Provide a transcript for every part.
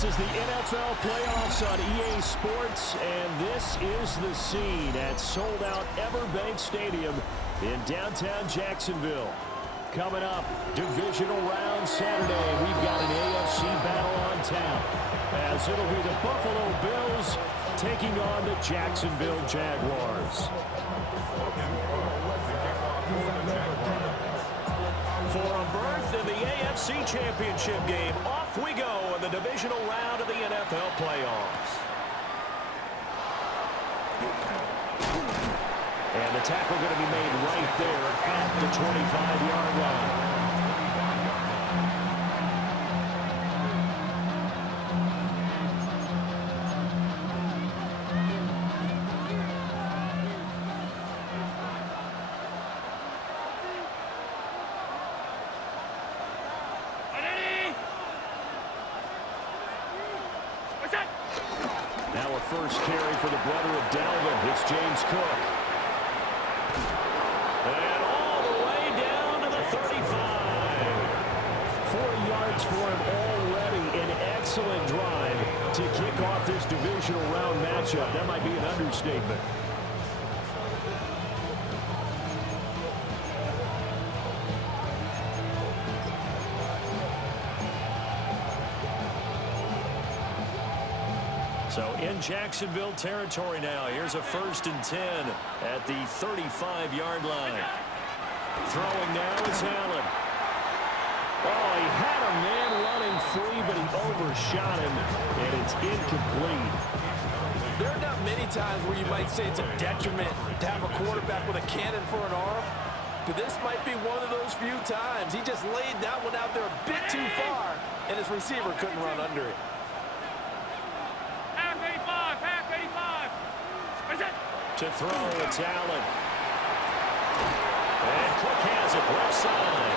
This is the NFL playoffs on EA Sports, and this is the scene at sold-out Everbank Stadium in downtown Jacksonville. Coming up, divisional round Saturday, we've got an AFC battle on tap, as it'll be the Buffalo Bills taking on the Jacksonville Jaguars. For a berth in the AFC Championship game, off we go in the divisional round of the NFL playoffs. And the tackle going to be made right there at the 25-yard line. Now a first carry for the brother of Dalvin. It's James Cook. And all the way down to the 35. 40 yards for him already. An excellent drive to kick off this divisional round matchup. That might be an understatement. So in Jacksonville territory now. Here's a 1st and 10 at the 35-yard line. Throwing now is Allen. Oh, he had a man running free, but he overshot him, and it's incomplete. There are not many times where you might say it's a detriment to have a quarterback with a cannon for an arm, but this might be one of those few times. He just laid that one out there a bit too far, and his receiver couldn't run under it. To throw, it's Allen. And Cook has it left side.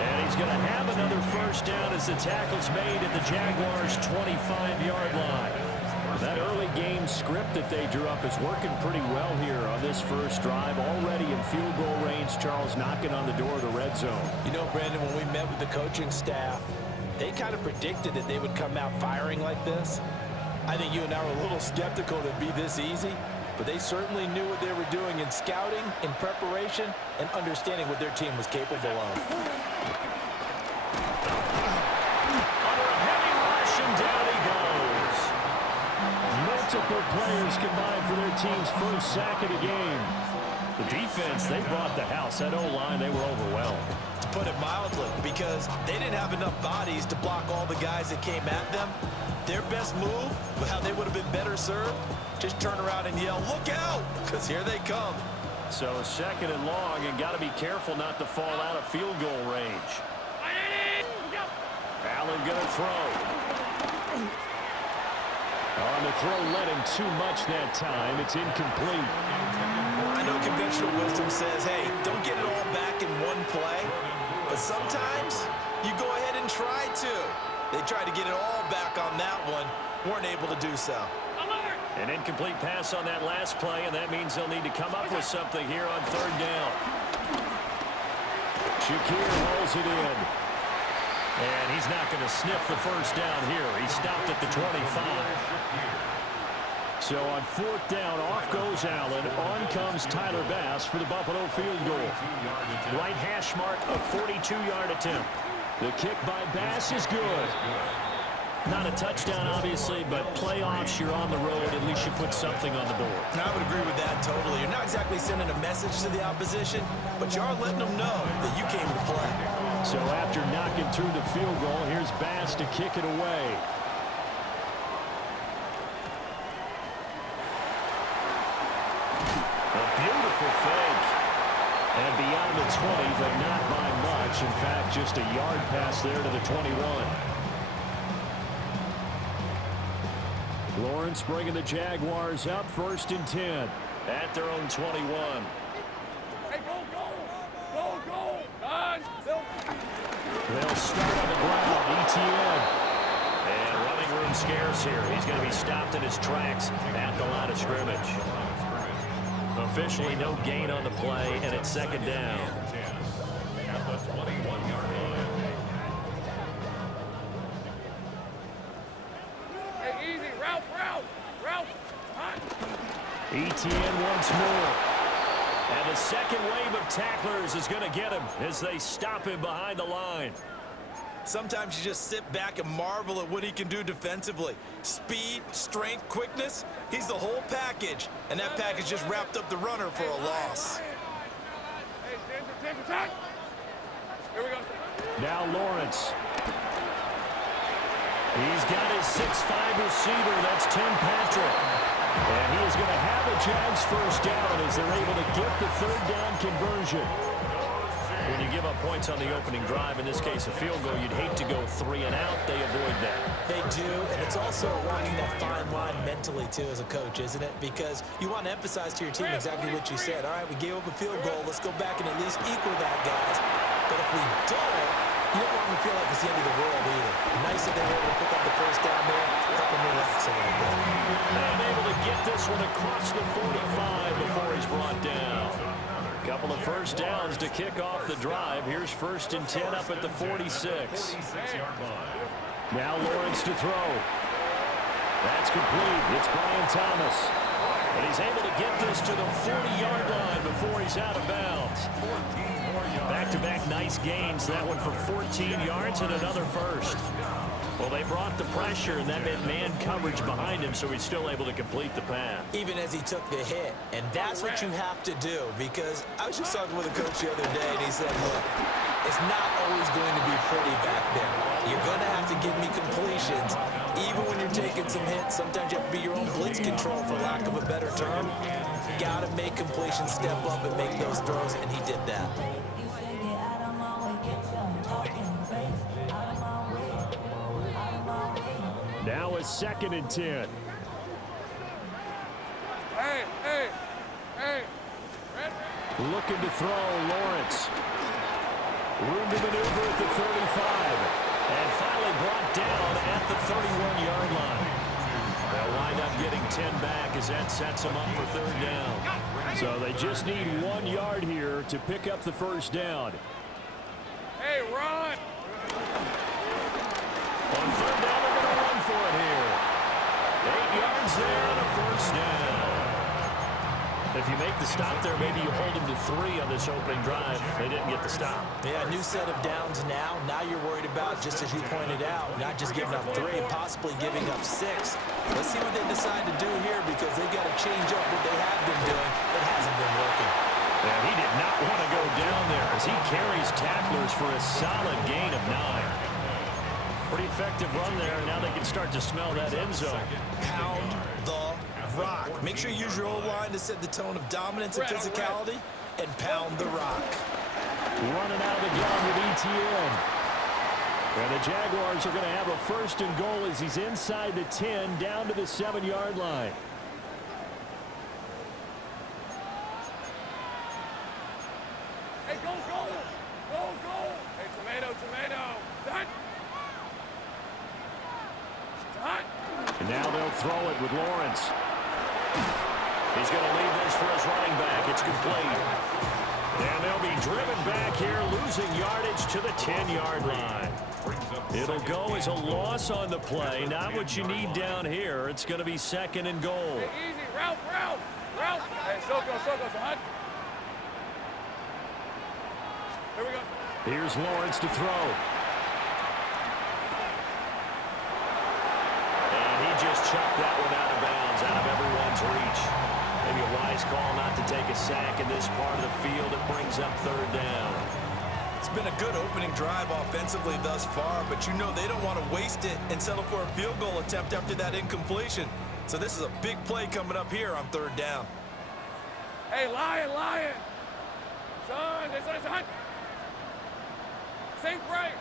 And he's going to have another first down as the tackle's made at the Jaguars' 25-yard line. That early game script that they drew up is working pretty well here on this first drive. Already in field goal range, Charles knocking on the door of the red zone. You know, Brandon, when we met with the coaching staff, they kind of predicted that they would come out firing like this. I think you and I were a little skeptical that it'd be this easy. But they certainly knew what they were doing in scouting, in preparation, and understanding what their team was capable of. Under a heavy rush, and down he goes. Multiple players combined for their team's first sack of the game. The defense, they brought the house. That O-line, they were overwhelmed. To put it mildly, because they didn't have enough bodies to block all the guys that came at them. Their best move, how they would have been better served, just turn around and yell, "Look out!" because here they come. So 2nd and long, and got to be careful not to fall out of field goal range. Allen going to throw. On the throw, led him too much that time. It's incomplete. I know conventional wisdom says, hey, don't get it all back in one play. But sometimes you go ahead and try to. They tried to get it all back on that one. Weren't able to do so. An incomplete pass on that last play, and that means they'll need to come up with something here on 3rd down. Shakir rolls it in. And he's not going to sniff the first down here. He stopped at the 25. So on 4th down, off goes Allen. On comes Tyler Bass for the Buffalo field goal. Right hash mark, a 42-yard attempt. The kick by Bass is good. Not a touchdown, obviously, but playoffs, you're on the road. At least you put something on the board. I would agree with that totally. You're not exactly sending a message to the opposition, but you are letting them know that you came to play. So after knocking through the field goal, here's Bass to kick it away. A beautiful fake. And beyond the 20, but not by much. In fact, just a yard pass there to the 21. Lawrence bringing the Jaguars up 1st and 10 at their own 21. Hey, go, They'll start on the ground, ETN. And running room scarce here. He's going to be stopped in his tracks at the line of scrimmage. Officially no gain on the play, and it's 2nd down. Easy. Route. Hot. ETN once more. And the second wave of tacklers is going to get him as they stop him behind the line. Sometimes you just sit back and marvel at what he can do defensively. Speed, strength, quickness, he's the whole package. And that package just wrapped up the runner for a loss. Hey, 10%. Here we go. Now Lawrence. He's got his 6'5" receiver. That's Tim Patrick. And he is going to have a Jags first down as they're able to get the third down conversion. When you give up points on the opening drive, in this case a field goal, you'd hate to go 3 and out. They avoid that. They do, and it's also walking that fine line mentally, too, as a coach, isn't it? Because you want to emphasize to your team exactly what you said. All right, we gave up a field goal. Let's go back and at least equal that, guys. But if we don't, you don't want them to feel like it's the end of the world either. Nice that they were able to pick up the first down there. Help them relax a little bit. And able to get this one across the 45 before he's brought down. Couple of first downs to kick off the drive. Here's 1st and 10 up at the 46. Now Lawrence to throw. That's complete. It's Brian Thomas. And he's able to get this to the 40-yard line before he's out of bounds. Back-to-back nice gains. That one for 14 yards and another first. Well, they brought the pressure, and that meant man coverage behind him, so he's still able to complete the pass. Even as he took the hit. And that's what you have to do, because I was just talking with a coach the other day, and he said, look, it's not always going to be pretty back there. You're going to have to give me completions. Even when you're taking some hits, sometimes you have to be your own blitz control, for lack of a better term. Got to make completions, step up, and make those throws, and he did that. Now it's 2nd and 10. Hey. Looking to throw, Lawrence. Room to maneuver at the 35. And finally brought down at the 31-yard line. They'll wind up getting 10 back as that sets them up for 3rd down. So they just need 1 yard here to pick up the first down. Hey, run. On 3rd down, they're going to run for it here. 8 yards there on a first down. If you make the stop there, maybe you hold them to 3 on this opening drive. They didn't get the stop. Yeah, new set of downs now. Now you're worried about, just as you pointed out, not just giving up 3, possibly giving up 6. Let's see what they decide to do here, because they've got to change up what they have been doing. It hasn't been working. And he did not want to go down there as he carries tacklers for a solid gain of 9. Pretty effective run there. Now they can start to smell that end zone. Pound the rock. Make sure you use your O-line to set the tone of dominance and physicality, and pound the rock. Running out of the gun with ETN. And the Jaguars are going to have a 1st and goal as he's inside the 10 down to the 7-yard line. Hey, go. Hey, tomato. Done. And now they'll throw it with Lawrence. He's going to leave this for his running back. It's complete. And they'll be driven back here, losing yardage to the 10-yard line. It'll go as a loss on the play. Not what you need down here. It's going to be 2nd and goal. Hey, easy. Route. Hey, Soko, son. Here we go. Here's Lawrence to throw. And he just chucked that one out of bounds, out of everyone's reach. Maybe a wise call not to take a sack in this part of the field. It brings up 3rd down. It's been a good opening drive offensively thus far, but you know they don't want to waste it and settle for a field goal attempt after that incompletion. So this is a big play coming up here on 3rd down. Hey, lion. Son. Think right.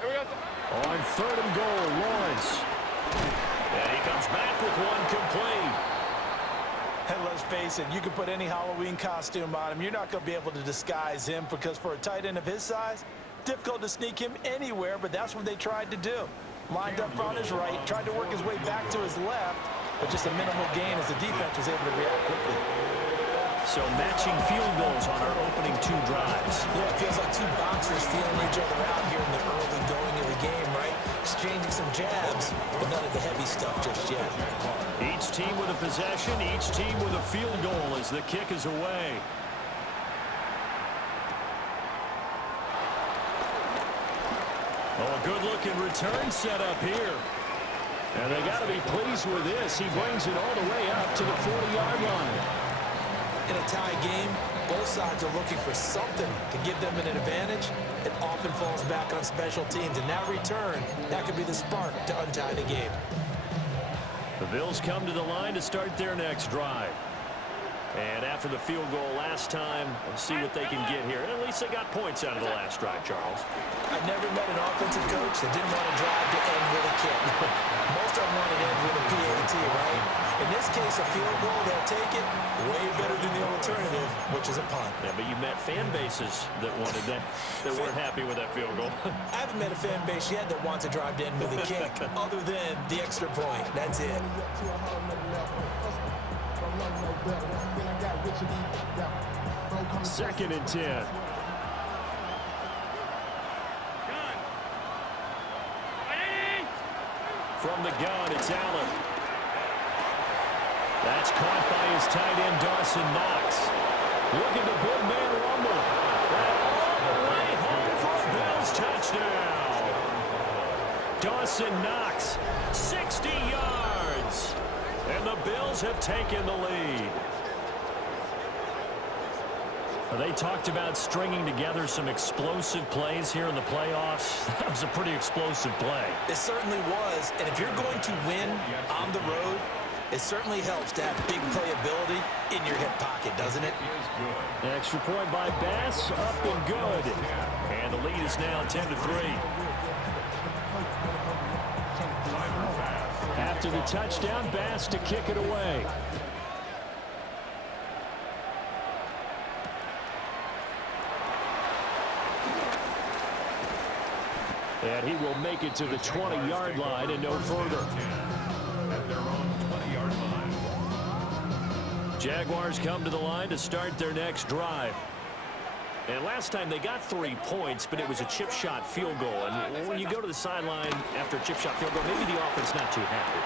Here we go. On 3rd and goal, Lawrence. And he comes back with one complete. And let's face it, you can put any Halloween costume on him. You're not going to be able to disguise him, because for a tight end of his size, difficult to sneak him anywhere, but that's what they tried to do. Lined up on his right, tried to work his way back to his left, but just a minimal gain as the defense was able to react quickly. So matching field goals on our opening 2 drives. Yeah, it feels like 2 boxers feeling each other out here in the early going of the game, right? Exchanging some jabs, but none of the heavy stuff just yet. Each team with a possession, each team with a field goal as the kick is away. Oh, a good-looking return set up here. And they got to be pleased with this. He brings it all the way up to the 40-yard line. In a tie game, both sides are looking for something to give them an advantage. It often falls back on special teams, and that return, that could be the spark to untie the game. The Bills come to the line to start their next drive. And after the field goal last time, we'll see what they can get here. And at least they got points out of the last drive, Charles. I've never met an offensive coach that didn't want to drive to end with a kick. Most of them want to end with a PAT, right? In this case, a field goal, they'll take it way better than the alternative, which is a punt. Yeah, but you met fan bases that wanted that, that weren't happy with that field goal. I haven't met a fan base yet that wants to drive to end with a kick, other than the extra point. That's it. 2nd and 10. From the gun, it's Allen. That's caught by his tight end, Dawson Knox. Look at the big man rumble. And all the way home for a Bills touchdown. Dawson Knox, 60 yards. And the Bills have taken the lead. They talked about stringing together some explosive plays here in the playoffs. That was a pretty explosive play. It certainly was. And if you're going to win on the road, it certainly helps to have big playability in your hip pocket, doesn't it? Extra point by Bass, up and good. And the lead is now 10-3. After the touchdown, Bass to kick it away. And he will make it to the 20-yard line and no further. At their own 20-yard line. Jaguars come to the line to start their next drive. And last time they got 3 points, but it was a chip shot field goal. And when you go to the sideline after a chip shot field goal, maybe the offense not too happy.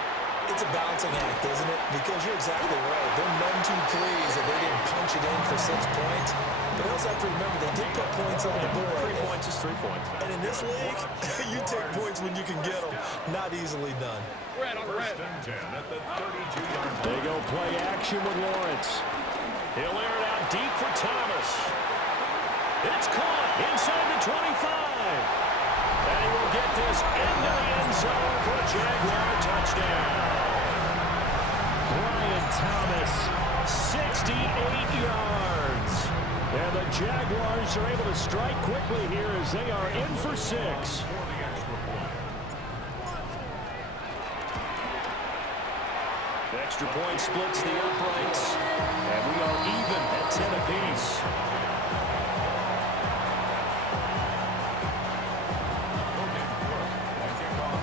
It's a balancing act, isn't it? Because you're exactly right. They're none too pleased that they didn't punch it in for 6 points. But you also have to remember they did put points on the board. 3 points is 3 points. And in this league, you take points when you can get them. Not easily done. First and 10 at the 32-yard line. They go play action with Lawrence. He'll air it out deep for Thomas. It's caught inside the 25. And he will get this into the end zone for a Jaguar touchdown. Brian Thomas, 68 yards. And the Jaguars are able to strike quickly here as they are in for 6. Extra point splits the uprights. And we are even at 10 apiece.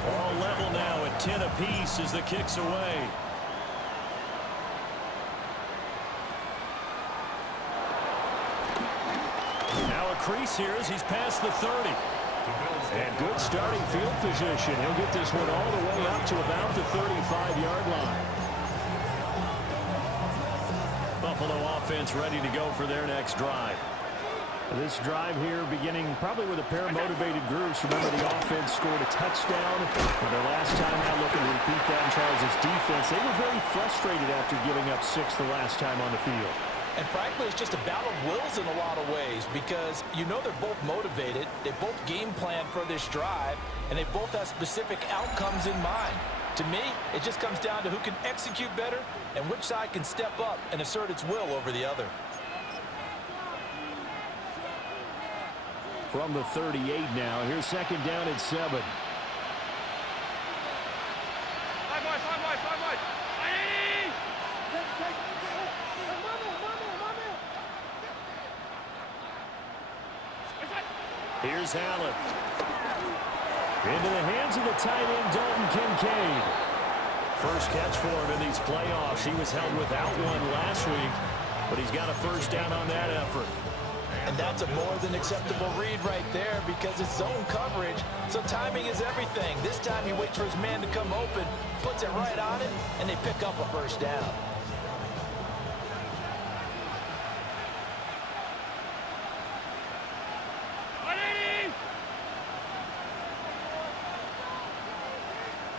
All level now at 10 apiece as the kick's away. Now a crease here as he's past the 30. And good starting field position. He'll get this one all the way up to about the 35-yard line. Buffalo offense ready to go for their next drive. This drive here beginning probably with a pair of motivated groups. Remember, the offense scored a touchdown. And their last time out, looking to repeat that in Charles' defense. They were very frustrated after giving up 6 the last time on the field. And frankly, it's just a battle of wills in a lot of ways because you know they're both motivated. They both game plan for this drive, and they both have specific outcomes in mind. To me, it just comes down to who can execute better and which side can step up and assert its will over the other. From the 38 now, here's 2nd down at 7. Here's Allen. Into the hands of the tight end, Dalton Kincaid. First catch for him in these playoffs. He was held without one last week. but he's got a first down on that effort. And that's a more than acceptable read right there because it's zone coverage, so timing is everything. This time he waits for his man to come open, puts it right on it, and they pick up a first down.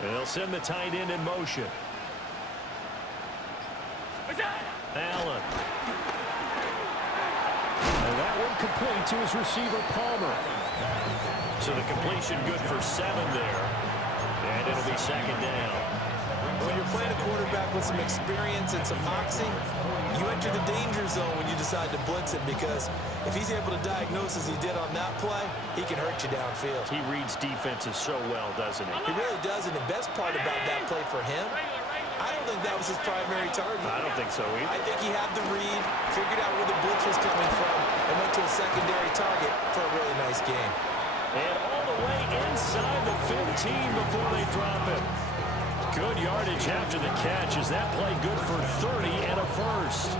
They'll send the tight end in motion. Allen. And that one complete to his receiver, Palmer. So the completion good for 7 there. And it'll be second down. When you're playing a quarterback with some experience and some moxie, you enter the danger zone when you decide to blitz him because if he's able to diagnose as he did on that play, he can hurt you downfield. He reads defenses so well, doesn't he? He really does, and the best part about that play for him, I don't think that was his primary target. I don't think so either. I think he had the read, figured out where the blitz was coming from, and went to a secondary target for a really nice game. And all the way inside the 15 before they drop it. Good yardage after the catch. Is that play good for 30 and a first?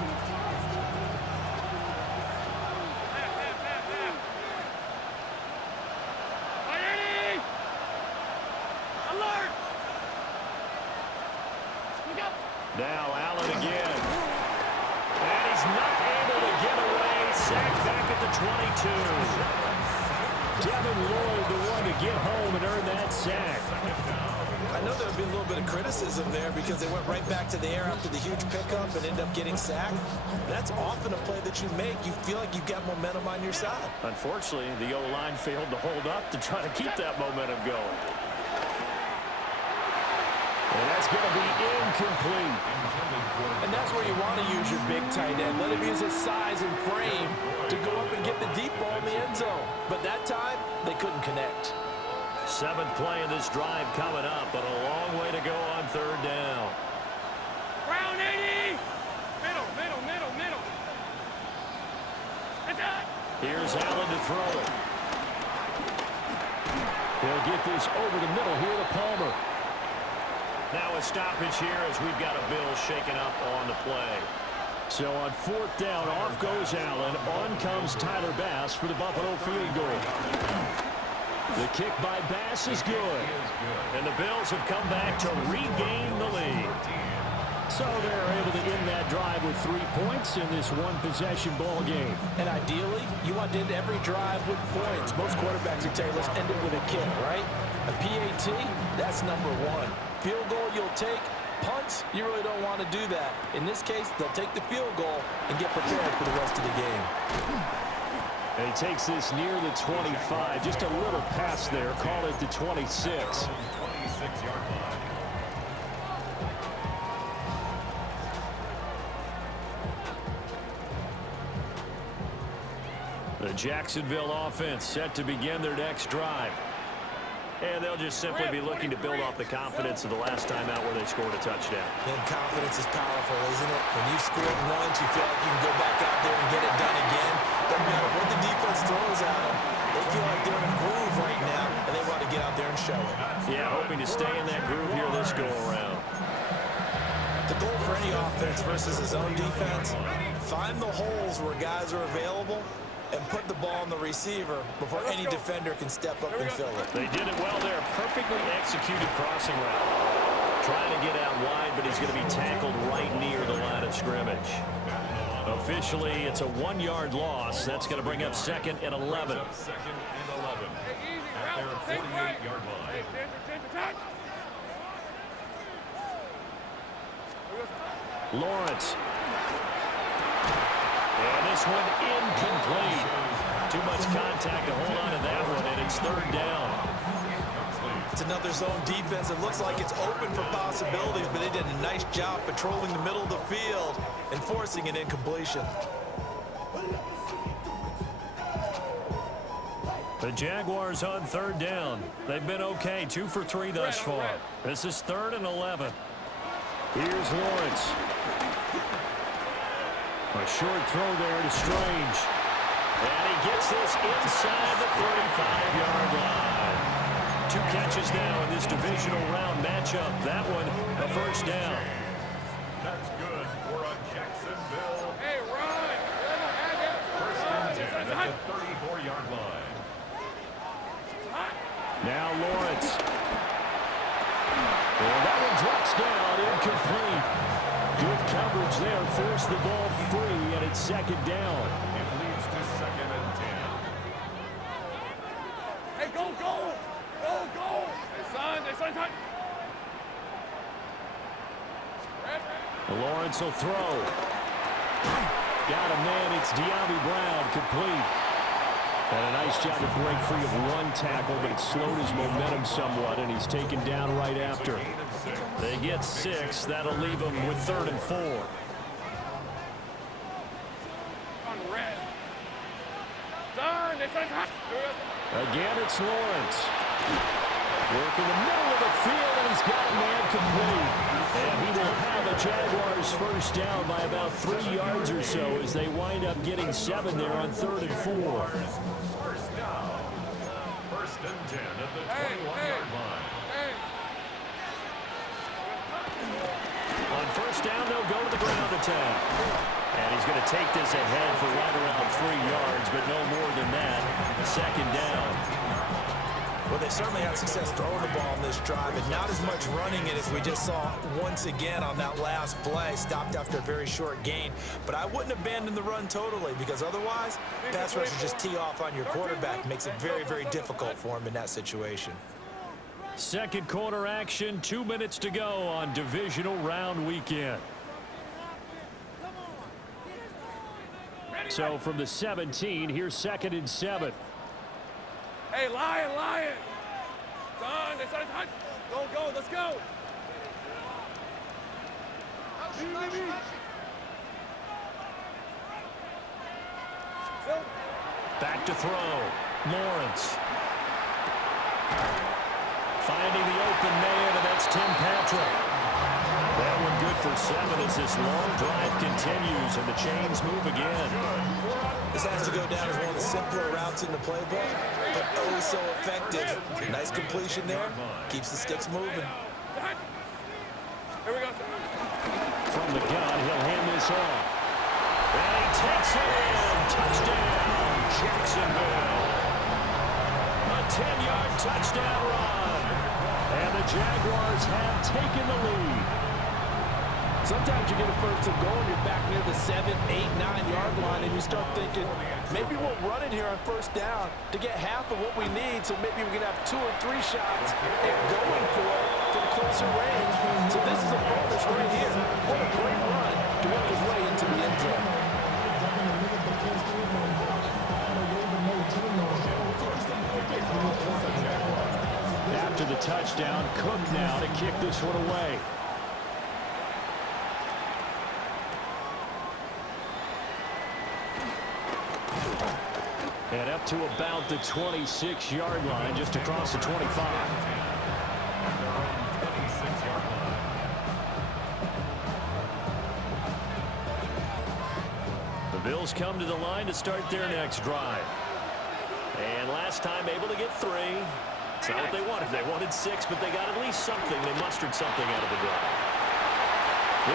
Now Allen again. And he's not able to get away. Sacked back at the 22. Devin Lloyd, the one to get home and earn that sack. I know there would be a little bit of criticism there because they went right back to the air after the huge pickup and ended up getting sacked. That's often a play that you make. You feel like you've got momentum on your side. Unfortunately, the O-line failed to hold up to try to keep that momentum going. And that's going to be incomplete. And that's where you want to use your big tight end. Let him use his size and frame to go up and get the deep ball in the end zone. But that time, they couldn't connect. 7th play in this drive coming up, but a long way to go on 3rd down. Round 80! Middle. Attack! Here's Allen to throw it. He'll get this over the middle here to Palmer. Now a stoppage here as we've got a Bill shaken up on the play. So on 4th down, off goes Allen. On comes Tyler Bass for the Buffalo field goal. The kick by Bass is good. And the Bills have come back to regain the lead. So they're able to end that drive with 3 points in this one-possession ball game. And ideally, you want to end every drive with points. Most quarterbacks would tell you, let's end it with a kick, right? A PAT, that's number 1. Field goal you'll take. Punts, you really don't want to do that. In this case, they'll take the field goal and get prepared for the rest of the game. And he takes this near the 25. Just a little pass there. Call it the 26. 26-yard line. The Jacksonville offense set to begin their next drive. And they'll just simply be looking to build off the confidence of the last time out where they scored a touchdown. And confidence is powerful, isn't it? When you've scored once, you feel like you can go back out there and get it done again. Doesn't matter what the defense throws at them. They feel like they're in a groove right now, and they want to get out there and show it. Yeah, hoping to stay in that groove here this go-around. The goal for any offense versus his own defense, find the holes where guys are available and put the ball on the receiver before any defender can step up and fill it. They did it well there. Perfectly executed crossing route. Trying to get out wide, but he's going to be tackled right near the line of scrimmage. Officially, it's a 1-yard loss. That's going to bring up 2nd and 11. Second and 11. At their 48-yard line. Lawrence. And this one incomplete. Too much contact to hold on to that one, and it's 3rd down. It's another zone defense. It looks like it's open for possibilities, but they did a nice job patrolling the middle of the field and forcing an incompletion. The Jaguars on 3rd down. They've been okay, 2 for 3 thus far. This is 3rd and 11. Here's Lawrence. A short throw there to Strange. And he gets this inside the 35-yard line. 2 catches now in this divisional round matchup. That one, a first down. That's good for a Jacksonville. Hey, run! Now Lawrence. And that one drops down, incomplete. Good coverage there, forced the ball free, and it's second down. It leads to 2nd and 10. Hey, go, go! Go, go! Hey, son, son. Lawrence will throw. Got a man, it's De'Ami Brown, complete. And a nice job to break free of one tackle, but it slowed his momentum somewhat, and he's taken down right after. They get 6. That'll leave them with 3rd and 4. Again, it's Lawrence. Working the middle of the field, and he's got a man complete. And he will have a Jaguars first down by about 3 yards or so as they wind up getting 7 there on 3rd and 4. First down. 1st and 10 at the 21-yard line. On first down, they'll go to the ground attack. And he's going to take this ahead for right around 3 yards, but no more than that. 2nd down. Well, they certainly had success throwing the ball on this drive, and not as much running it as we just saw once again on that last play. Stopped after a very short gain. But I wouldn't abandon the run totally, because otherwise, pass rushers just tee off on your quarterback. Makes it very, very difficult for him in that situation. Second quarter action, 2 minutes to go on divisional round weekend. So from the 17, here's 2nd and 7. Hey, Lion! Son, go, let's go! Back to throw. Lawrence. Finding the open man, and that's Tim Patrick. That one good for 7 as this long drive continues, and the chains move again. This has to go down as one of the simpler routes in the playbook, but oh so effective. Nice completion there. Keeps the sticks moving. Here we go. From the gun, he'll hand this off. And he takes it in. Touchdown, Jacksonville. A 10-yard touchdown run. And the Jaguars have taken the lead. Sometimes you get a first and goal and you're back near the 7, 8, 9-yard line, and you start thinking, maybe we'll run it here on first down to get half of what we need, so maybe we can have 2 or 3 shots at going for it from closer range. So this is a bonus right here. What a great run to work his way into the end zone. After the touchdown, Cook now to kick this one away. And up to about the 26-yard line, just across the 25. The Bills come to the line to start their next drive. And last time able to get 3. It's not what they wanted. They wanted 6, but they got at least something. They mustered something out of the drive.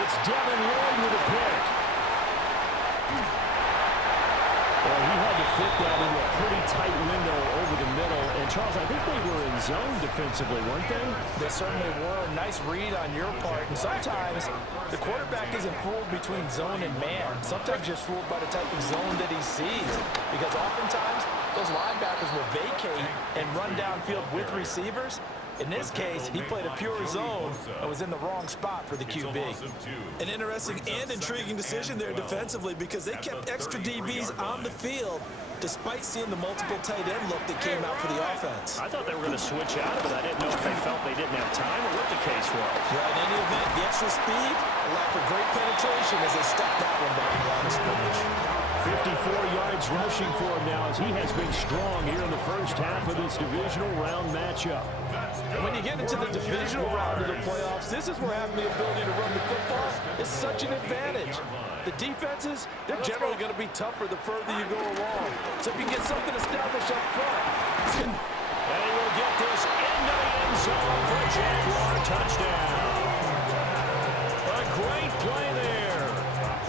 It's Devin Lloyd with a pick. Well, he had to fit that into a pretty tight window over the middle. And, Charles, I think they were in zone defensively, weren't they? They certainly were. Nice read on your part. And sometimes the quarterback isn't fooled between zone and man. Sometimes you're fooled by the type of zone that he sees. Because oftentimes those linebackers will vacate and run downfield with receivers. In this case, he played a pure zone and was in the wrong spot for the QB. An interesting and intriguing decision there defensively, because they kept extra DBs on the field despite seeing the multiple tight end look that came out for the offense. I thought they were going to switch out of it. I didn't know if they felt they didn't have time or what the case was. Yeah, in any event, the extra speed allowed for great penetration as they stuffed that one down the line of scrimmage. 54 yards rushing for him now as he has been strong here in the first half of this divisional round matchup. And when you get into the divisional round of the playoffs, this is where having the ability to run the football is such an advantage. The defenses, they're generally going to be tougher the further you go along. So if you can get something established up front. And he will get this into the end zone for a Jaguar touchdown. A great play there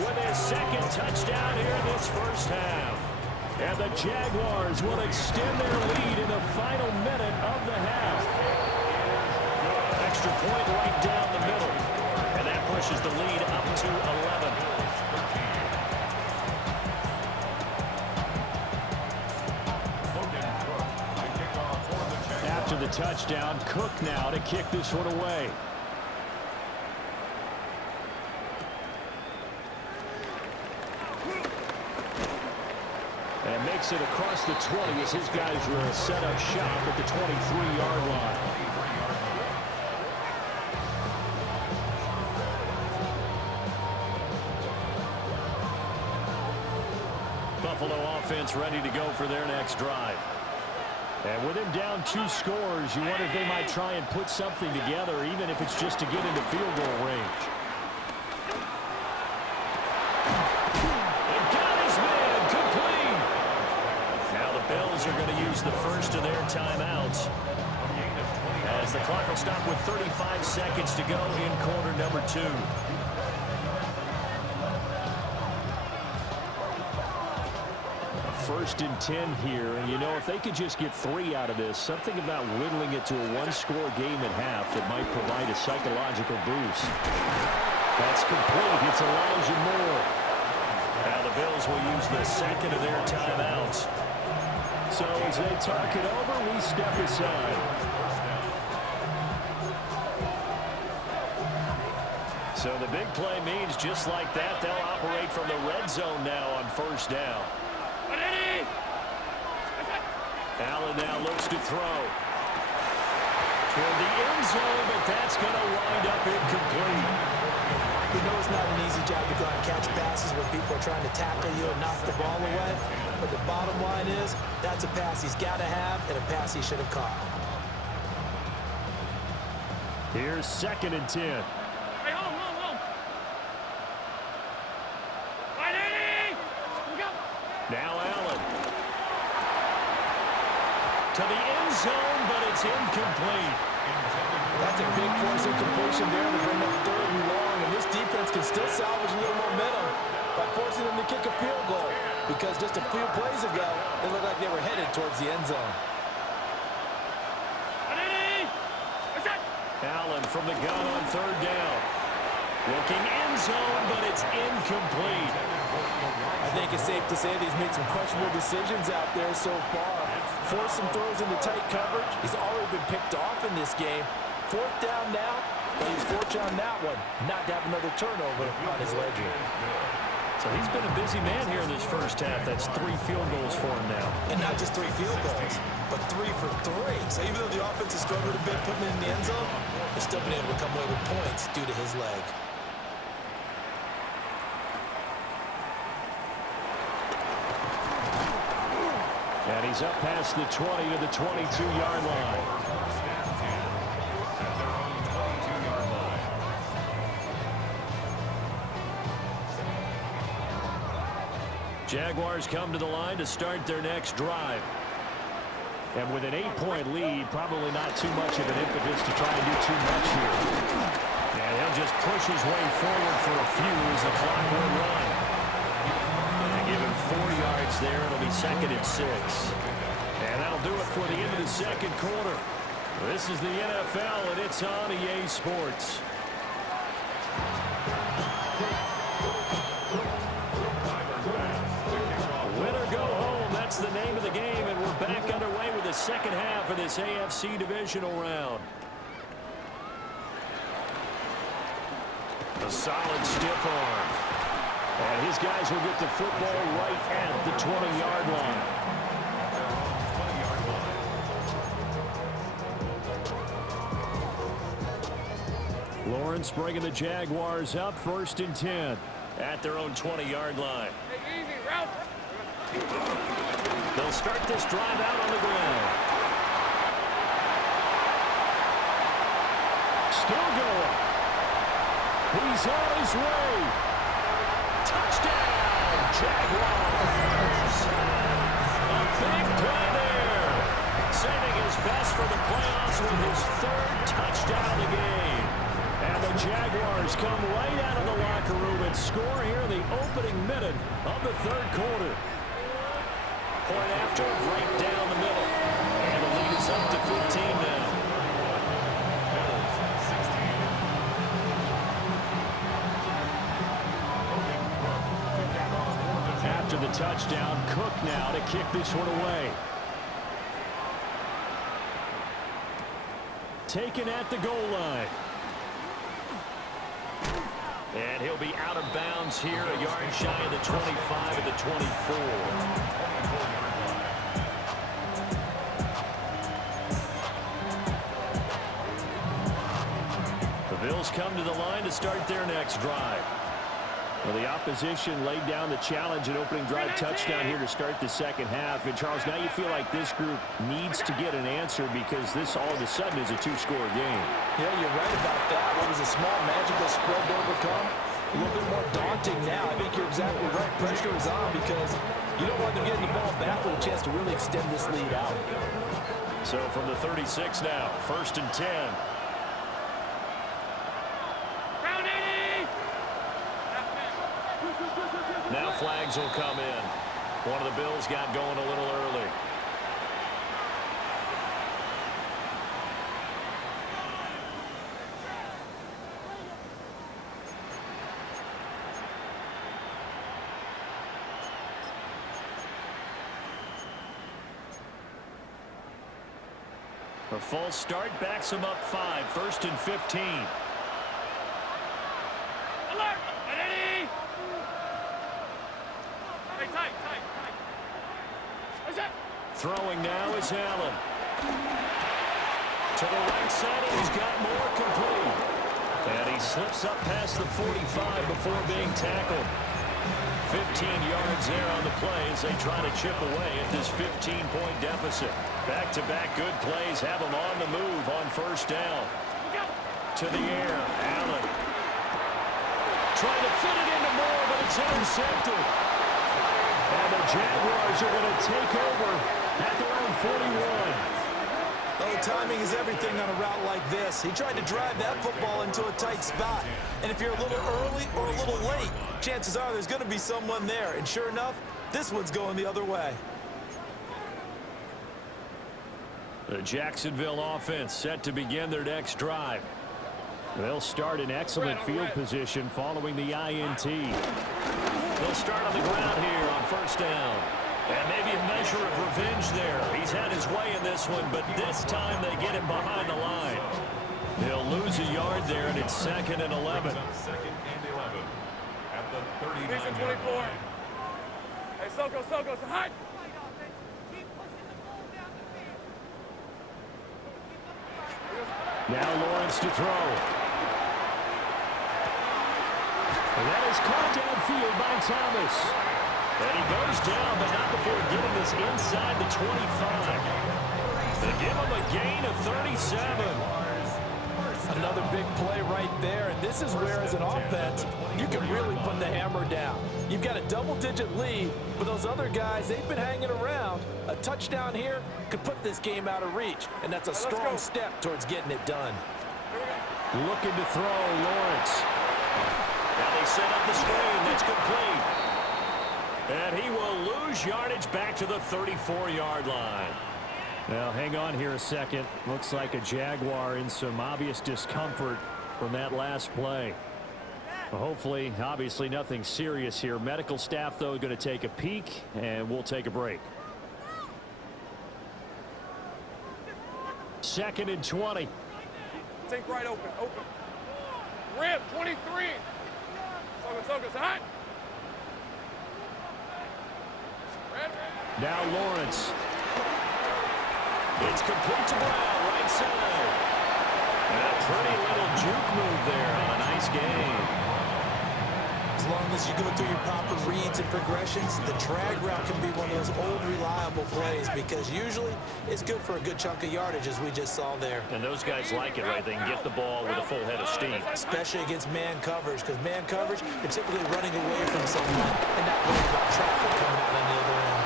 with his second touchdown here in this first half. And the Jaguars will extend their lead in the final minute of the half. pushes the lead up to 11. After the touchdown, Cook now to kick this one away. And makes it across the 20 as his guys will set up shop at the 23-yard line. Buffalo offense ready to go for their next drive. And with him down 2 scores, you wonder if they might try and put something together, even if it's just to get into field goal range. And got his man complete. Now the Bills are going to use the first of their timeouts, as the clock will stop with 35 seconds to go in quarter number 2. First and 10 here, and you know, if they could just get 3 out of this, something about whittling it to a 1-score game at half that might provide a psychological boost. That's complete. It's Elijah Moore. Now the Bills will use the second of their timeouts. So as they talk it over, we step aside. So the big play means just like that, they'll operate from the red zone now on first down. Allen now looks to throw toward the end zone, but that's going to wind up incomplete. You know it's not an easy job to go out and catch passes when people are trying to tackle you and knock the ball away. But the bottom line is, that's a pass he's got to have and a pass he should have caught. Here's second and 10. Hey, hold on. Right, Eddie! Look out! Now Allen to the end zone, but it's incomplete. That's a big force incompletion there to bring up 3rd and long, and this defense can still salvage a little momentum by forcing them to kick a field goal, because just a few plays ago, it looked like they were headed towards the end zone. Allen from the gun on 3rd down. Looking end zone, but it's incomplete. I think it's safe to say that he's made some questionable decisions out there so far. Forced some throws into tight coverage. He's already been picked off in this game. 4th down now, but he's fortunate on that one not to have another turnover on his ledger. So he's been a busy man here in this first half. That's 3 field goals for him now. And not just 3 field goals, but 3 for 3. So even though the offense has struggled a bit putting it in the end zone, they've still been able to come away with points due to his leg. And he's up past the 20 to the 22-yard line. Jaguars come to the line to start their next drive. And with an 8-point lead, probably not too much of an impetus to try and do too much here. And he'll just push his way forward for a few as the clock will run. Give him 4 yards there. It'll be 2nd and 6. And that'll do it for the end of the second quarter. This is the NFL, and it's on EA Sports. Win or go home, that's the name of the game, and we're back underway with the second half of this AFC divisional round. A solid stiff arm. And his guys will get the football right at the 20-yard line. Lawrence bringing the Jaguars up 1st and 10 at their own 20-yard line. Hey, easy, route. They'll start this drive out on the ground. Still going. He's on his way. Touchdown, Jaguars! A big play there. Saving his best for the playoffs with his 3rd touchdown of the game. And the Jaguars come right out of the locker room and score here in the opening minute of the 3rd quarter. Point after, right down the middle. And the lead is up to 15 now. touchdown. Cook now to kick this one away. Taken at the goal line. And he'll be out of bounds here, a yard shy of the 25 at the 24. The Bills come to the line to start their next drive. Well, the opposition laid down the challenge and opening drive touchdown here to start the second half. And, Charles, now you feel like this group needs to get an answer because this all of a sudden is a two-score game. Yeah, you're right about that. What was a small magical spread to overcome? A little bit more daunting now. I think you're exactly right. Pressure is on because you don't want them getting the ball back with a chance to really extend this lead out. So from the 36 now, 1st and 10. Now flags will come in. One of the Bills got going a little early. A false start backs him up 5, 1st and 15. Alert! Ready! Hey, tight. What's that? Throwing now is Allen. To the right side, and he's got more complete. And he slips up past the 45 before being tackled. 15 yards there on the play as they try to chip away at this 15-point deficit. Back-to-back good plays have them on the move on 1st down. To the air, Allen. Trying to fit it into Moore, but it's intercepted. And the Jaguars are going to take over at their own 41. Oh, timing is everything on a route like this. He tried to drive that football into a tight spot. And if you're a little early or a little late, chances are there's going to be someone there. And sure enough, this one's going the other way. The Jacksonville offense set to begin their next drive. They'll start in excellent field position following the INT. They'll start on the ground here on 1st down. And maybe a measure of revenge there. He's had his way in this one, but this time they get him behind the line. He'll lose a yard there, and it's 2nd and 11. 2nd and 11 at the 39. 24. Hey, Soko, hide! Now Lawrence to throw. And that is caught downfield by Thomas. And he goes down, but not before getting this inside the 25. They give him a gain of 37. Another big play right there, and this is where, as an offense, you can really put the hammer down. You've got a double-digit lead, but those other guys, they've been hanging around. A touchdown here could put this game out of reach, and that's a strong step towards getting it done. Looking to throw, Lawrence. Now they set up the screen. That's complete. And he will lose yardage back to the 34-yard line. Now, hang on here a second. Looks like a Jaguar in some obvious discomfort from that last play. Well, hopefully, obviously, nothing serious here. Medical staff, though, going to take a peek, and we'll take a break. 2nd and 20. Think right open. Rip, 23. Soko, hide! Now Lawrence. It's complete to Brown, right side. And a pretty little juke move there on a nice game. As long as you go through your proper reads and progressions, the drag route can be one of those old reliable plays because usually it's good for a good chunk of yardage, as we just saw there. And those guys like it, right? They can get the ball with a full head of steam. Especially against man coverage, because man coverage, you're typically running away from someone and not worrying about traffic coming out on the other end.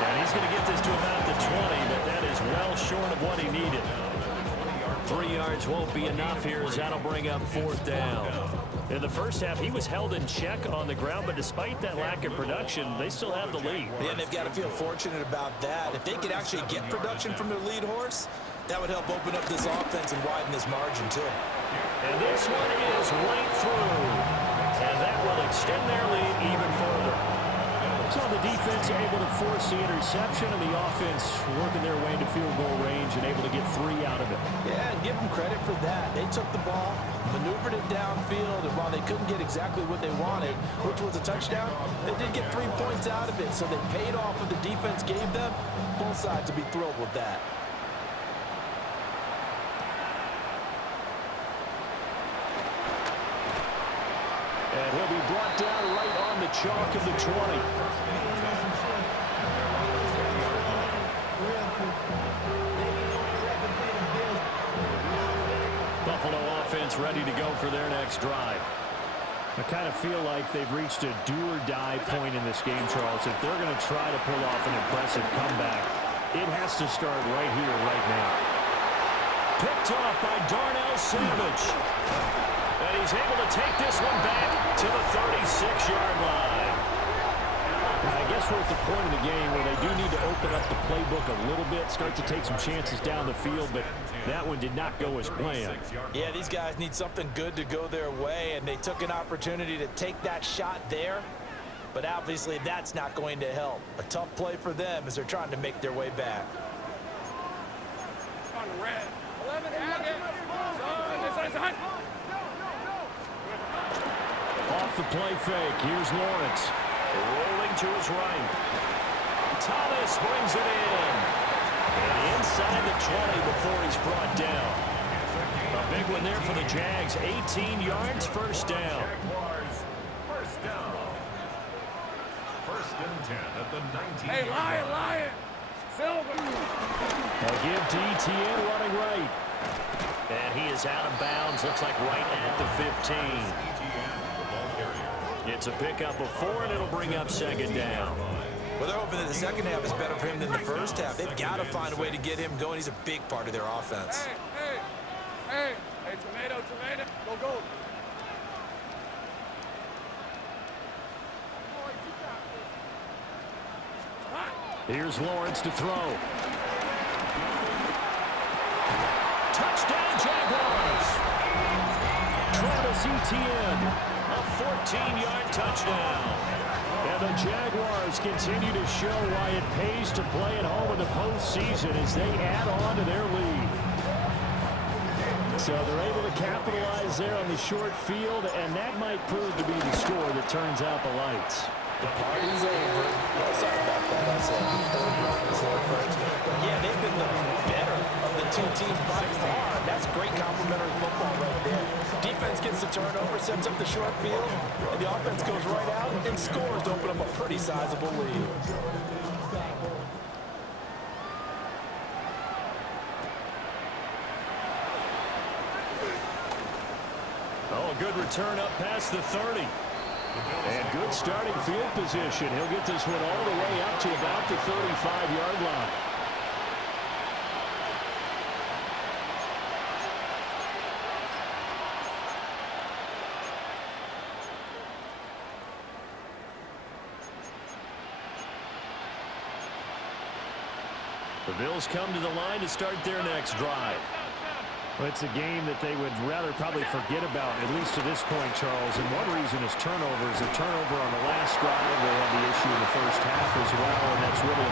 And he's going to get this to about the 20, but that is well short of what he needed. 3 yards won't be enough here as that'll bring up 4th down. In the first half, he was held in check on the ground, but despite that lack of production, they still have the lead. Yeah, they've got to feel fortunate about that. If they could actually get production from their lead horse, that would help open up this offense and widen this margin, too. And this one is right through. And that will extend their lead even further. So the defense able to force the interception, and the offense working their way into field goal range and able to get 3 out of it. Yeah, and give them credit for that. They took the ball, maneuvered it downfield, and while they couldn't get exactly what they wanted, which was a touchdown, they did get 3 points out of it. So they paid off what the defense gave them. Both sides to be thrilled with that. And he'll be brought down right on the chalk of the 20. Buffalo offense ready to go for their next drive. I kind of feel like they've reached a do-or-die point in this game, Charles. If they're going to try to pull off an impressive comeback, it has to start right here, right now. Picked off by Darnell Savage. And he's able to take this one back to the 36-yard line. I guess we're at the point of the game where they do need to open up the playbook a little bit, start to take some chances down the field, but that one did not go as planned. Yeah, these guys need something good to go their way, and they took an opportunity to take that shot there, but obviously that's not going to help. A tough play for them as they're trying to make their way back. On red. 11, Off the play fake, here's Lawrence. Rolling to his right. Thomas brings it in. And inside the 20 before he's brought down. A big one there for the Jags. 18 yards, first down. Jaguars, first down. First and 10 at the 19. Hey, Lion. Silver. A give to ETN running right. And he is out of bounds. Looks like right at the 15. It's a pickup of 4, and it'll bring up second down. Well, they're hoping that the second half is better for him than the first half. They've got to find a way to get him going. He's a big part of their offense. Hey, tomato. Go. Here's Lawrence to throw. Touchdown, Jaguars! Travis Etienne, a 14-yard touchdown. And the Jaguars continue to show why it pays to play at home in the postseason as they add on to their lead. So they're able to capitalize there on the short field, and that might prove to be the score that turns out the lights. The party's over. Yeah, sorry about that. That's yeah, they've been the better of the two teams by far. That's great complimentary football right there. Defense gets the turnover, sets up the short field, and the offense goes right out and scores to open up a pretty sizable lead. Oh, a good return up past the 30. And good starting field position. He'll get this one all the way up to about the 35-yard line. The Bills come to the line to start their next drive. Well, it's a game that they would rather probably forget about, at least to this point, Charles. And one reason is turnovers. A turnover on the last drive. They had the issue in the first half as well, and that's really,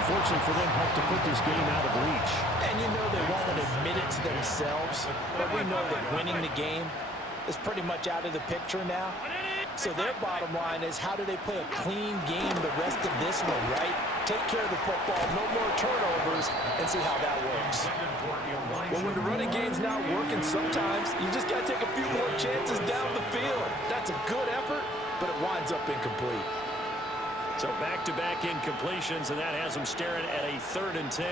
unfortunately for them, helped to put this game out of reach. And you know they won't admit it to themselves, but we know that winning the game is pretty much out of the picture now. So their bottom line is, how do they play a clean game the rest of this one, right? Take care of the football, no more turnovers, and see how that works. Well, when the running game's not working, sometimes you just got to take a few more chances down the field. That's a good effort, but it winds up incomplete. So back-to-back incompletions, and that has them staring at a 3rd and 10.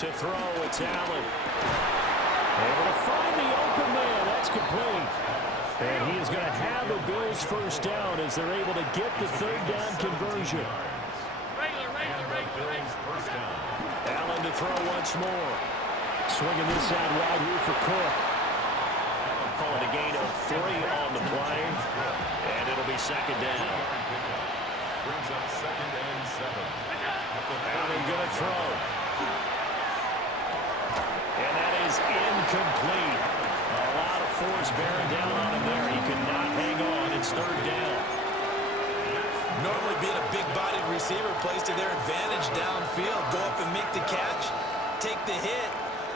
To throw, it's Allen. Able to find the open man. That's complete. And he is going to have the Bills first down as they're able to get the 3rd down conversion. Allen to throw once more. Swinging this out wide here for Cook. Calling a gain of 3 on the play. And it'll be second down. Brings up 2nd and 7. Allen going to throw. And that is incomplete. A lot of force bearing down on him there. He could not hang on. It's 3rd down. Normally being a big-bodied receiver plays to their advantage downfield. Go up and make the catch, take the hit,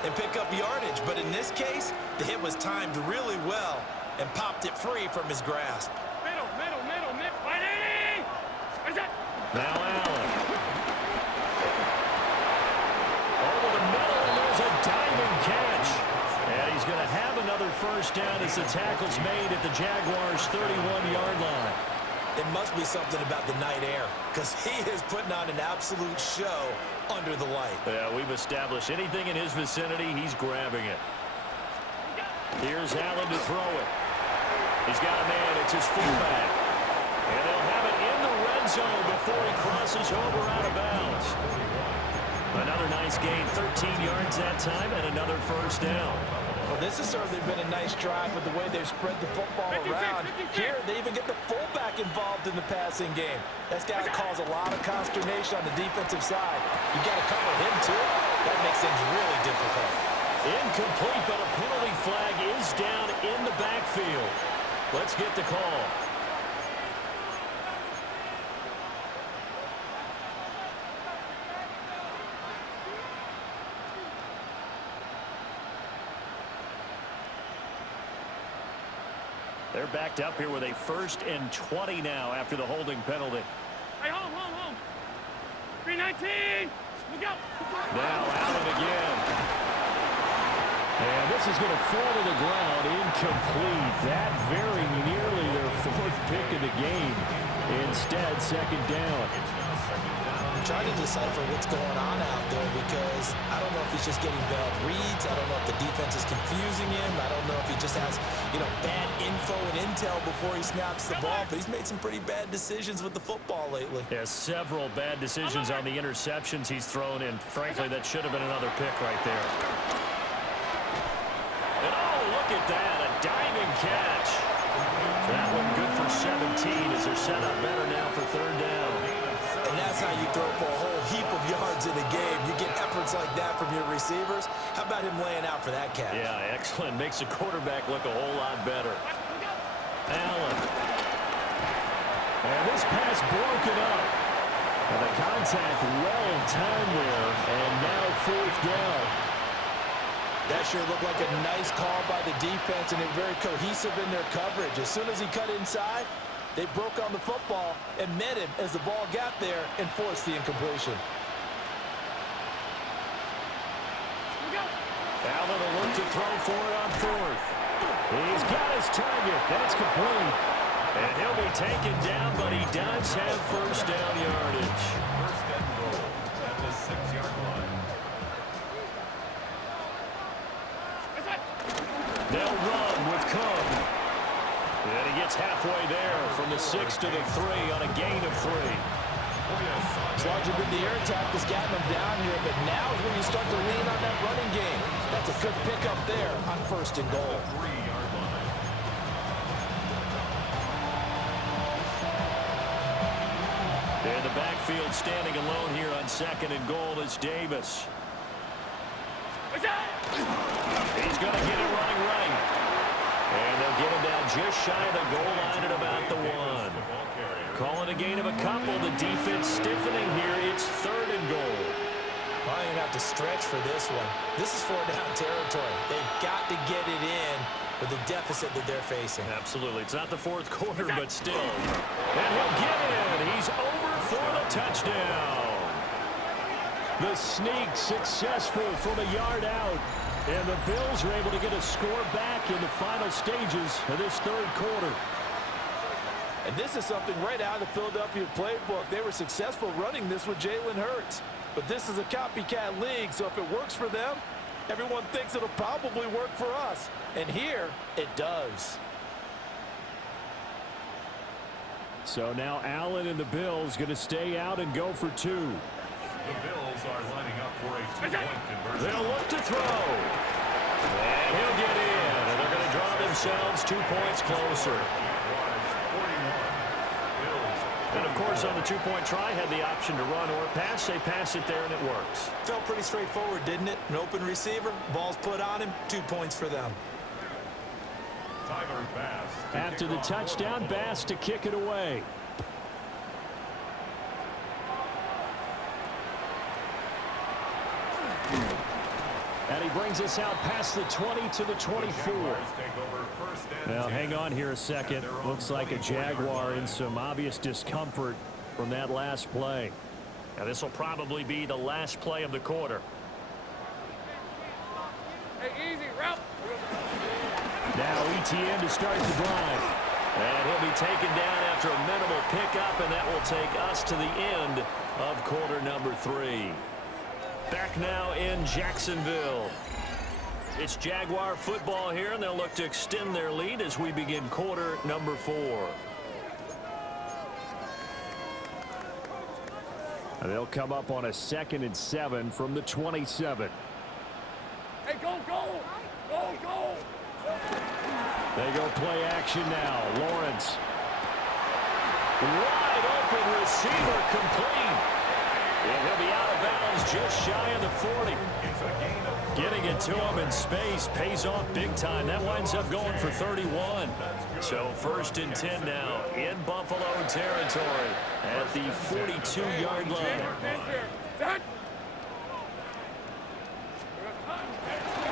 and pick up yardage. But in this case, the hit was timed really well and popped it free from his grasp. Middle. 180! Where's that? Now Allen. Over the middle, and there's a diving catch. And he's going to have another first down as the tackle's made at the Jaguars' 31-yard line. It must be something about the night air, because he is putting on an absolute show under the light. Yeah, we've established anything in his vicinity, he's grabbing it. Here's Allen to throw it. He's got a man. It's his fullback. And they'll have it in the red zone before he crosses over out of bounds. Another nice gain, 13 yards that time, and another first down. Well, this has certainly been a nice drive with the way they've spread the football around. Here, they even get the fullback involved in the passing game. That's got to cause a lot of consternation on the defensive side. You got to cover him, too. That makes things really difficult. Incomplete, but a penalty flag is down in the backfield. Let's get the call. They're backed up here with a 1st and 20 now after the holding penalty. Hey, home. 319! Look out! Now Allen again. And this is going to fall to the ground, incomplete. That very nearly their 4th pick of the game. Instead, 2nd down. I'm trying to decipher what's going on out there because I don't know if he's just getting bad reads. I don't know if the defense is confusing him. I don't know if he just has, bad info and intel before he snaps the ball. But he's made some pretty bad decisions with the football lately. Yeah, several bad decisions on the interceptions he's thrown in. Frankly, that should have been another pick right there. And oh, look at that, a diving catch. That one good for 17 as they're set up better now for 3rd down. And that's how you throw for a whole heap of yards in a game. You get efforts like that from your receivers. How about him laying out for that catch? Yeah, excellent. Makes the quarterback look a whole lot better. Allen. And this pass broken up. And the contact well timed there. And now 4th down. That sure looked like a nice call by the defense, and they're very cohesive in their coverage. As soon as he cut inside, they broke on the football and met him as the ball got there and forced the incompletion. Allen will look to throw for it on 4th. He's got his target. That's complete. And he'll be taken down, but he does have first down yardage. 1st and goal at the 6-yard line. They'll run with Cook. And he gets halfway there from the 6 to the 3 on a gain of 3. As long as you've been the air attack that's gotten them down here, but now is when you start to lean on that running game. That's a good pickup there on 1st and goal. 3-yard line. In the backfield standing alone here on 2nd and goal is Davis. He's going to get it running right. And they'll get him down just shy of the goal line at about the 1. Calling a gain of a couple. The defense stiffening here. It's 3rd and goal. Well, you're going to have to stretch for this one. This is 4-down territory. They've got to get it in with the deficit that they're facing. Absolutely. It's not the 4th quarter, but still. And he'll get in. He's over for the touchdown. The sneak successful from a yard out. And the Bills are able to get a score back in the final stages of this 3rd quarter. And this is something right out of the Philadelphia playbook. They were successful running this with Jalen Hurts. But this is a copycat league, so if it works for them, everyone thinks it'll probably work for us. And here, it does. So now Allen and the Bills going to stay out and go for 2. The Bills are lining up for a 2-point conversion. They'll look to throw. And he'll get in. And they're going to draw themselves 2 points closer. And, of course, on the 2-point try, had the option to run or pass. They pass it there, and it works. Felt pretty straightforward, didn't it? An open receiver, ball's put on him, 2 points for them. Tyler Bass. After the touchdown, Bass to kick it away. And he brings us out past the 20 to the 24. Now, hang on here a second. Looks like a Jaguar in some obvious discomfort from that last play. Now, this will probably be the last play of the quarter. Hey, easy, route. Now ETN to start the drive. And he'll be taken down after a minimal pickup, and that will take us to the end of quarter number 3. Back now in Jacksonville. It's Jaguar football here, and they'll look to extend their lead as we begin quarter number 4. And they'll come up on a 2nd and 7 from the 27. Hey, go, go, go, go. They go play action now. Lawrence. Wide open receiver complete. And he'll be out of bounds just shy of the 40. Getting it to him in space pays off big time. That winds up going for 31. So 1st and 10 now in Buffalo territory at the 42-yard line.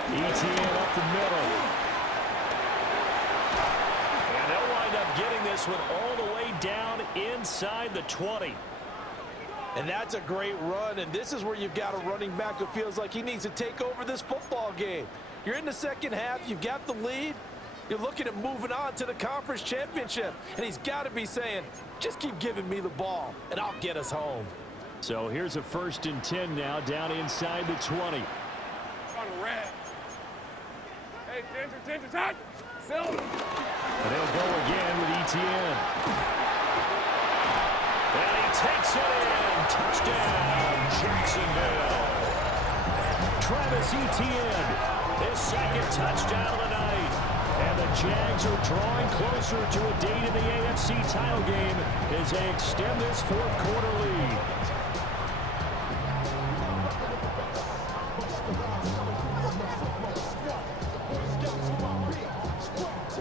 ETN up the middle. And they'll wind up getting this one all the way down inside the 20. And that's a great run, and this is where you've got a running back who feels like he needs to take over this football game. You're in the second half, you've got the lead, you're looking at moving on to the conference championship, and he's got to be saying, just keep giving me the ball, and I'll get us home. So here's a 1st and 10 now down inside the 20. On red. Hey, Ginger, touch. Silver. And they'll go again with ETN. And he takes it in. Touchdown, Jacksonville. Travis Etienne, his 2nd touchdown of the night. And the Jags are drawing closer to a date in the AFC title game as they extend this 4th quarter lead.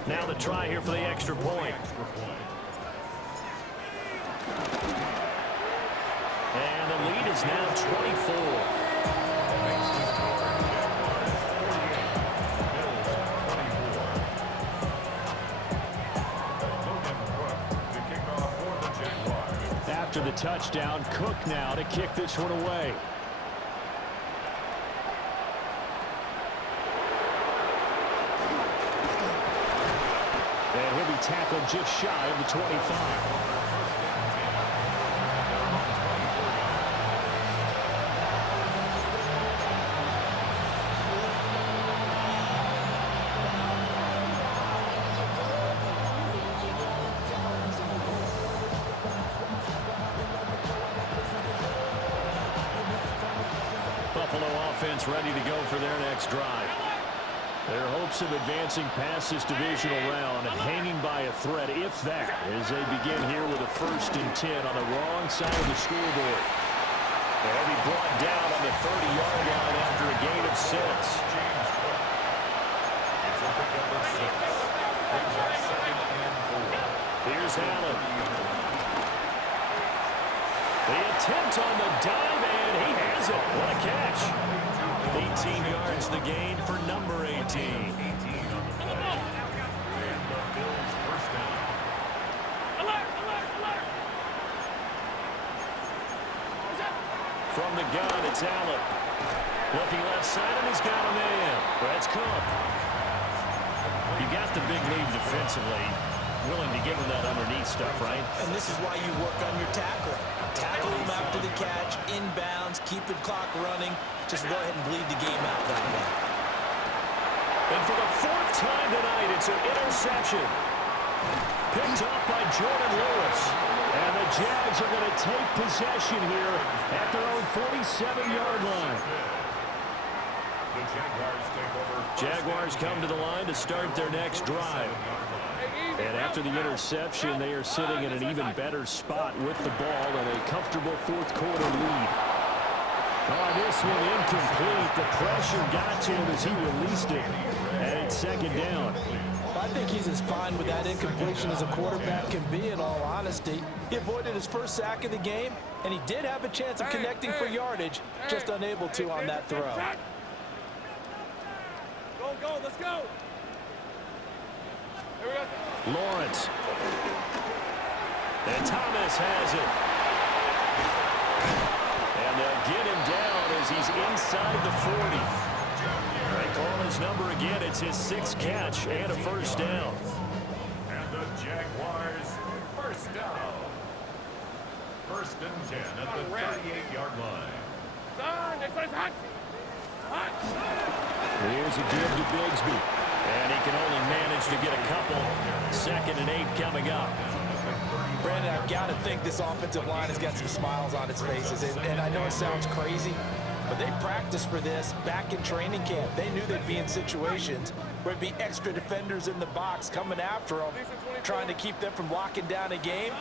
Now the try here for the extra point. And the lead is now 24. After the touchdown, Cook now to kick this one away. And he'll be tackled just shy of the 25. Buffalo offense ready to go for their next drive. Their hopes of advancing past this divisional round hanging by a thread, if that, as they begin here with a 1st and 10 on the wrong side of the scoreboard. They'll be brought down on the 30-yard line after a gain of 6. Here's Allen. The attempt on the dive, and he has it. What a catch. 18 yards the gain for number 18. From the gun, it's Allen. Looking left side, and he's got a man. That's Cook. You got the big lead defensively. Willing to give him that underneath stuff, right? And this is why you work on your tackling. Tackle him after the catch, inbounds, keep the clock running. Just go ahead and bleed the game out that way. And for the 4th time tonight, it's an interception. Picked off by Jordan Lewis. And the Jags are going to take possession here at their own 47-yard line. Jaguars come to the line to start their next drive. And after the interception, they are sitting in an even better spot with the ball and a comfortable 4th quarter lead. On this one, incomplete. The pressure got to him as he released it. And it's 2nd down. I think he's as fine with that incompletion as a quarterback can be, in all honesty. He avoided his 1st sack of the game, and he did have a chance of connecting for yardage, just unable to on that throw. go. Let's go. Here we go. Lawrence. And Thomas has it. And they'll get him down as he's inside the 40. They call his number again. It's his 6th catch and a first down. And the Jaguars first down. First and 10 at the 38-yard line. Son, this one's hot. Hot. Here's a give to Bigsby. And he can only manage to get a couple. 2nd and 8 coming up. Brandon, I've got to think this offensive line has got some smiles on its faces. And I know it sounds crazy, but they practiced for this back in training camp. They knew they'd be in situations where it'd be extra defenders in the box coming after them, trying to keep them from locking down a game.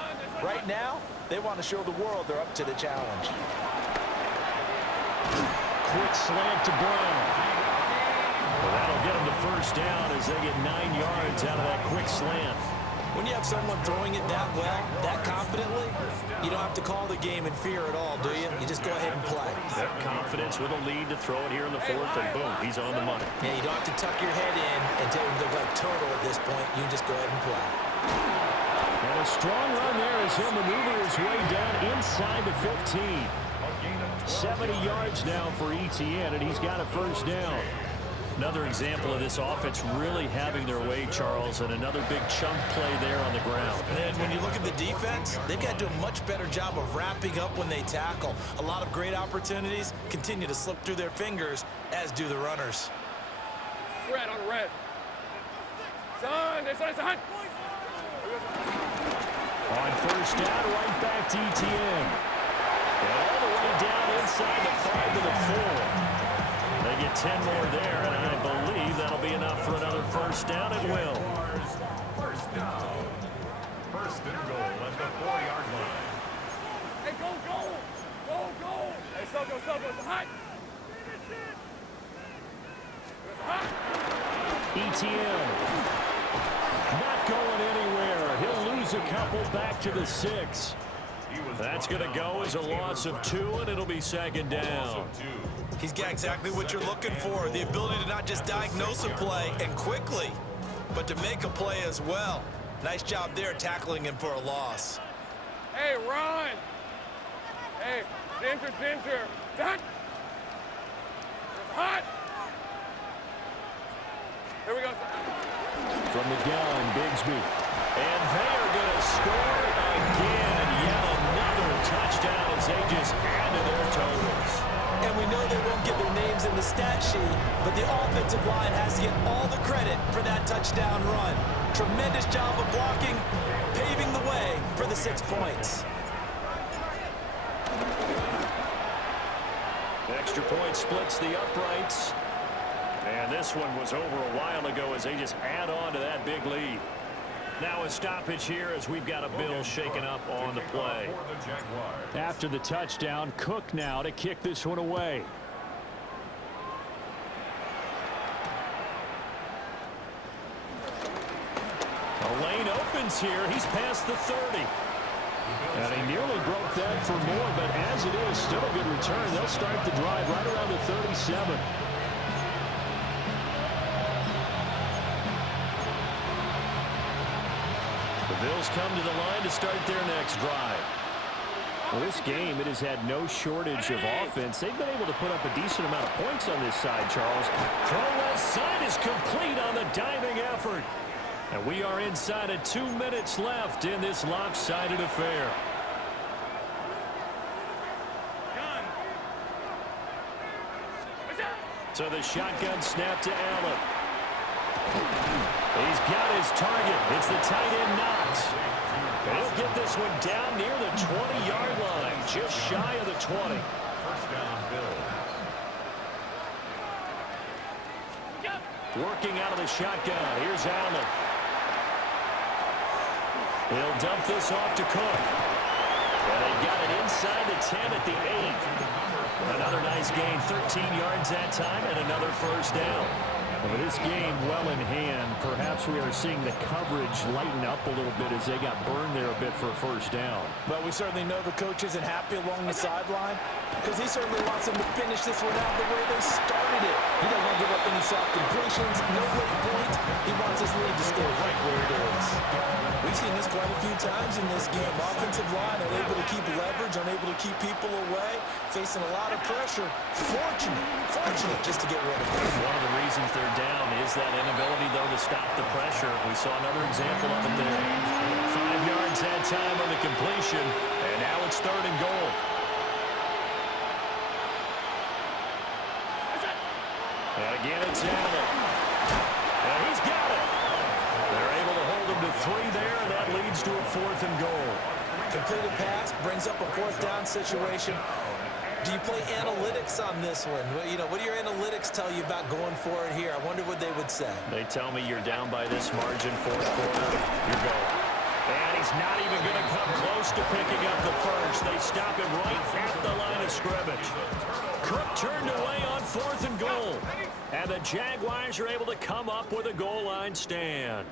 Right now, they want to show the world they're up to the challenge. Quick slant to Brown. Well, that'll get him to first down as they get 9 yards out of that quick slant. When you have someone throwing it that well, that confidently, you don't have to call the game in fear at all, do you? You just go ahead and play. That confidence with a lead to throw it here in the 4th, and boom, he's on the money. Yeah, you don't have to tuck your head in and take him like turtle at this point. You just go ahead and play. And a strong run there as he'll maneuver his way down inside the 15. 70 yards now for ETN, and he's got a first down. Another example of this offense really having their way, Charles, and another big chunk play there on the ground. And when you look at the defense, they've got to do a much better job of wrapping up when they tackle. A lot of great opportunities continue to slip through their fingers, as do the runners. Red on red. Son, this one's hot. On first down, right back to ETN. And all the way down inside the 5 to the 4. They get 10 more there, and I believe that'll be enough for another first down. It will. First down. First and goal at the 4-yard line. Hey, go, go. Go, go. Hey, Soko, it's hot. It's hot. ETN. Not going anywhere. He'll lose a couple back to the 6. That's going to go as a loss of 2, and it'll be 2nd down. He's got exactly what you're looking for, the ability to not just diagnose a play and quickly, but to make a play as well. Nice job there tackling him for a loss. Hey, run. Hey, Dinter. Done. It's hot. Here we go. From the gun, Bigsby. And they are going to score again. And yet another touchdown as they just add to their totals. And we know they won't get their names in the stat sheet, but the offensive line has to get all the credit for that touchdown run. Tremendous job of blocking, paving the way for the 6 points. Extra point splits the uprights. And this one was over a while ago as they just add on to that big lead. Now a stoppage here as we've got a Bill shaken up on the play. After the touchdown, Cook now to kick this one away. A lane opens here. He's past the 30. And he nearly broke that for more, but as it is, still a good return. They'll start the drive right around the 37. The Bills come to the line to start their next drive. Well, this game, it has had no shortage of offense. They've been able to put up a decent amount of points on this side, Charles. Throw left side is complete on the diving effort. And we are inside of 2 minutes left in this lopsided affair. So the shotgun snap to Allen. He's got his target. It's the tight end Knox. And he'll get this one down near the 20-yard line, just shy of the 20. First down, Bills. Working out of the shotgun. Here's Allen. He'll dump this off to Cook. And they got it inside the 10 at the 8. Another nice gain, 13 yards that time, and another first down. Well, this game well in hand. Perhaps we are seeing the coverage lighten up a little bit as they got burned there a bit for a first down. But we certainly know the coach isn't happy along the sideline because he certainly wants them to finish this one out the way they started it. He doesn't want to give up any soft completions, no late point. He wants his lead to stay right where it is. We've seen this quite a few times in this game. Offensive line unable to keep leverage, unable to keep people away, facing a lot of pressure. Fortunate just to get rid of it. One of the reasons they're down is that inability, though, to stop the pressure. We saw another example of it there. 5 yards that time on the completion, and now it's 3rd and goal. And again, it's Allen. And he's got it. They're able to hold him to 3 there, and that leads to a 4th and goal. Completed pass brings up a 4th down situation. Do you play analytics on this one? What do your analytics tell you about going for it here? I wonder what they would say. They tell me you're down by this margin, 4th quarter, you're going. And he's not even going to come close to picking up the first. They stop him right at the line of scrimmage. Cook turned away on 4th and goal. And the Jaguars are able to come up with a goal line stand.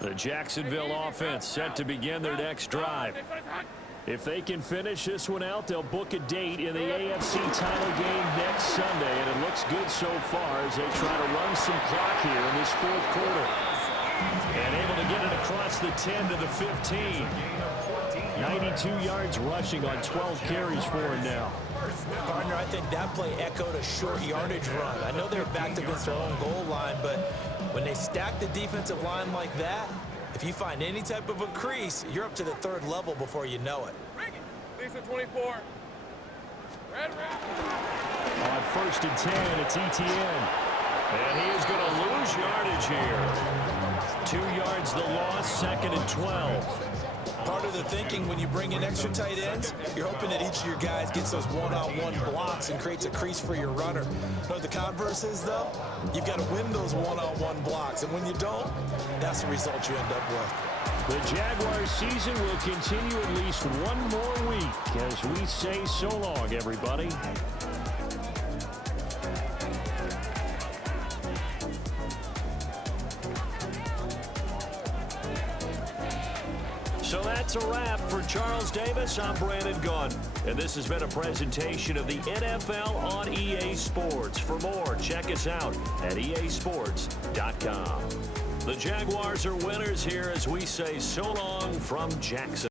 The Jacksonville offense set to begin their next drive. If they can finish this one out, they'll book a date in the AFC title game next Sunday. And it looks good so far as they try to run some clock here in this 4th quarter. And able to get it across the 10 to the 15. 92 yards rushing on 12 carries for him now. Partner, I think that play echoed a short yardage run. I know they're backed against their own goal line, but when they stack the defensive line like that, if you find any type of a crease, you're up to the 3rd level before you know it. Lisa 24. Red. On 1st and 10, it's ETN. And he is going to lose yardage here. 2 yards the loss, 2nd and 12. Part of the thinking when you bring in extra tight ends, you're hoping that each of your guys gets those one-on-one blocks and creates a crease for your runner. You know what the converse is, though? You've got to win those one-on-one blocks, and when you don't, that's the result you end up with. The Jaguars season will continue at least one more week as we say so long, everybody. So that's a wrap. For Charles Davis, I'm Brandon Gunn. And this has been a presentation of the NFL on EA Sports. For more, check us out at easports.com. The Jaguars are winners here as we say so long from Jackson.